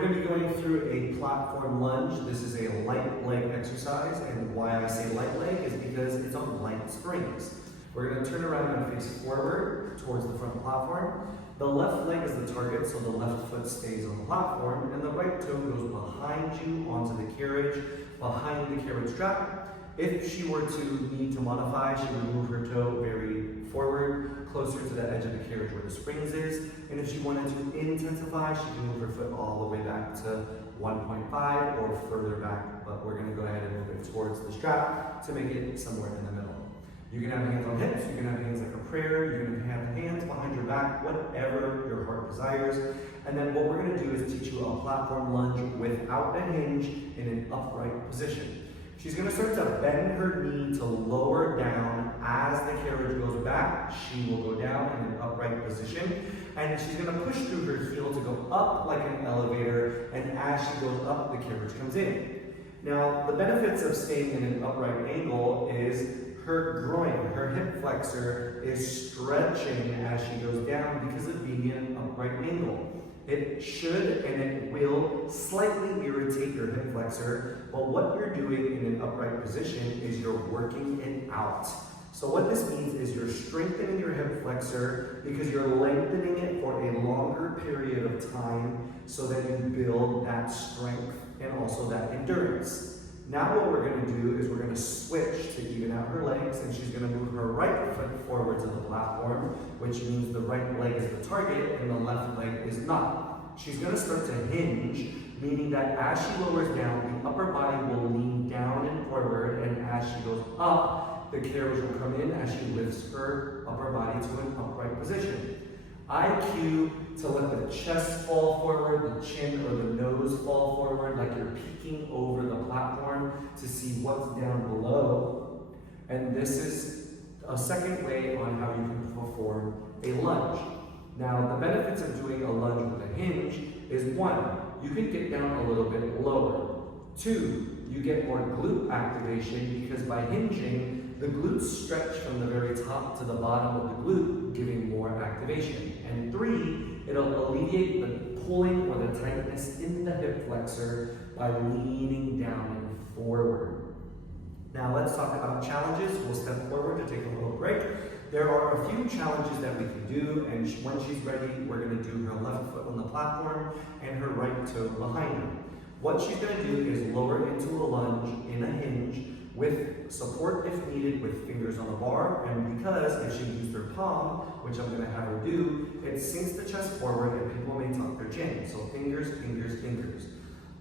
We're going to be going through a platform lunge. This is a light leg exercise, and why I say light leg is because it's on light springs. We're going to turn around and face forward towards the front platform. The left leg is the target, so the left foot stays on the platform, and the right toe goes behind you onto the carriage, behind the carriage strap. If she were to need to modify, she would move her toe very forward, closer to the edge of the carriage where the springs is. And if she wanted to intensify, she can move her foot all the way back to 1.5 or further back, but we're going to go ahead and move it towards the strap to make it somewhere in the middle. You can have hands on hips, you can have hands like a prayer, you can have hands behind your back, whatever your heart desires. And then what we're going to do is teach you a platform lunge without a hinge in an upright position. She's going to start to bend her knee to lower down as the carriage goes back. She will go down in an upright position, and she's going to push through her heel to go up like an elevator, and as she goes up, the carriage comes in. Now, the benefits of staying in an upright angle is her groin, her hip flexor is stretching as she goes down because of being in an upright angle. It should and it will slightly irritate your hip flexor, but what you're doing in an upright position is you're working it out. So what this means is you're strengthening your hip flexor because you're lengthening it for a longer period of time so that you build that strength and also that endurance. Now what we're going to do is we're going to switch to even out her legs, and she's going to move her right foot forward to the platform, which means the right leg is the target and the left leg is not. She's going to start to hinge, meaning that as she lowers down, the upper body will lean down and forward, and as she goes up, the carriage will come in as she lifts her upper body to an upright position. I cue to let the chest fall forward, the chin or the nose fall forward, like you're peeking over the platform to see what's down below. And this is a second way on how you can perform a lunge. Now, the benefits of doing a lunge with a hinge is 1, you can get down a little bit lower. 2, you get more glute activation because by hinging, the glutes stretch from the very top to the bottom of the glute, giving more activation. And 3, it'll alleviate the pulling or the tightness in the hip flexor by leaning down and forward. Now let's talk about challenges. We'll step forward to take a little break. There are a few challenges that we can do, and when she's ready, we're going to do her left foot on the platform and her right toe behind her. What she's going to do is lower into a lunge in a hinge with support if needed with fingers on the bar, and because if she used her palm, which I'm going to have her do, it sinks the chest forward and people may tuck their chin. So fingers, fingers, fingers.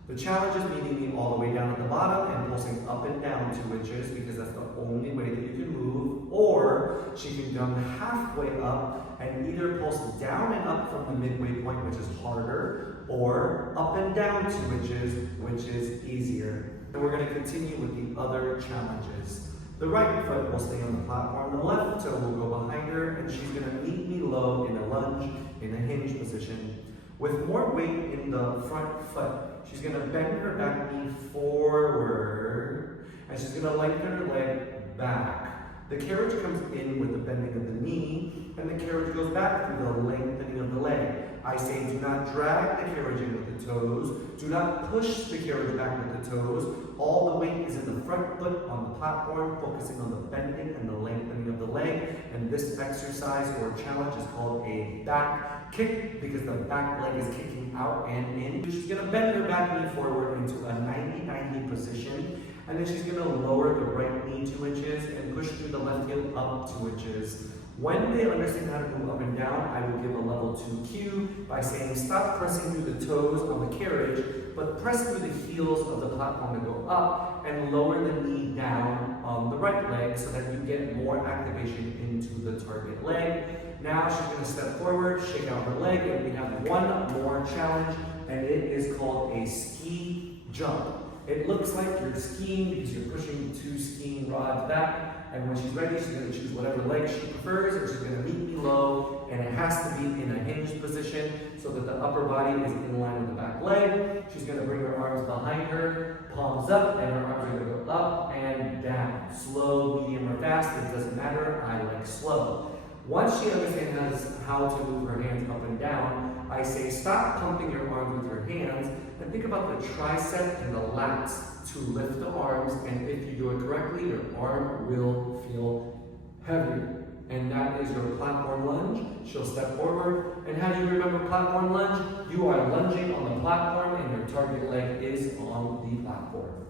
The challenge is meeting me all the way down at the bottom and pulsing up and down 2 inches because that's the only way that you can move, or she can come halfway up and either pulse down and up from the midway point, which is harder, or up and down 2 inches, which is easier. And we're going to continue with the other challenges. The right foot will stay on the platform, the left toe will go behind her, and she's going to meet me low in a lunge, in a hinge position. With more weight in the front foot, she's going to bend her back knee forward, and she's going to lengthen her leg back. The carriage comes in with the bending of the knee, and the carriage goes back through the lengthening of the leg. I say do not drag the carriage in with the toes, do not push the carriage back with the toes. All the weight is in the front foot on the platform, focusing on the bending and the lengthening of the leg. And this exercise or challenge is called a back kick because the back leg is kicking out and in. She's going to bend her back knee forward into a 90-90 position, and then she's going to lower the right knee 2 inches and push through the left heel up 2 inches. When they understand how to move up and down, I will give a level 2 cue by saying stop pressing through the toes on the carriage, but press through the heels of the platform to go up and lower the knee down on the right leg so that you get more activation into the target leg. Now she's going to step forward, shake out her leg, and we have one more challenge, and it is called a ski jump. It looks like you're skiing because you're pushing 2 skiing rods back. And when she's ready, she's going to choose whatever leg she prefers, and she's going to meet me low, and it has to be in a hinged position so that the upper body is in line with the back leg. She's going to bring her arms behind her, palms up, and her arms are going to go up and down. Slow, medium, or fast, it doesn't matter. I like slow. Once she understands how to move her hands up and down, I say stop pumping your arms with your hands And think about the tricep and the lats to lift the arms, and if you do it correctly, your arm will feel heavier. And that is your platform lunge. She'll step forward. And how do you remember platform lunge? You are lunging on the platform and your target leg is on the platform.